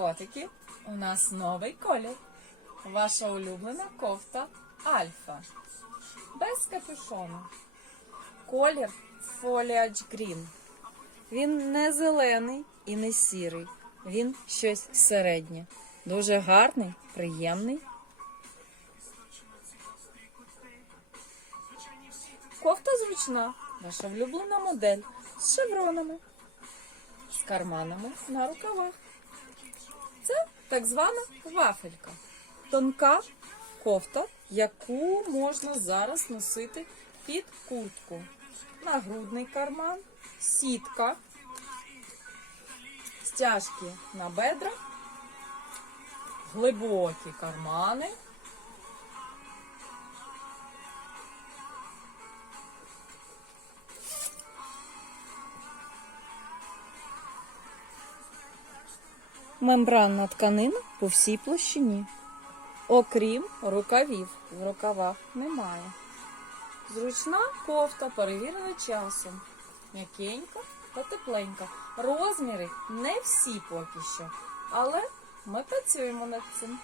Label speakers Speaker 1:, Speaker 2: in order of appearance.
Speaker 1: котики, у нас новий колір. Ваша улюблена кофта Альфа. Без капюшону. Колір Foliage Green. Він не зелений і не сірий. Він щось середнє. Дуже гарний, приємний. Кофта зручна, ваша улюблена модель з шевронами, з карманами на рукавах. Це так звана вафелька. Тонка кофта, яку можна зараз носити під куртку. Нагрудний карман, сітка, стяжки на бедрах, глибокі кармани. Мембранна тканина по всій площині. Окрім рукавів, в рукавах немає. Зручна кофта перевірена часом. М'якенька та тепленька. Розміри не всі поки що, але ми працюємо над цим.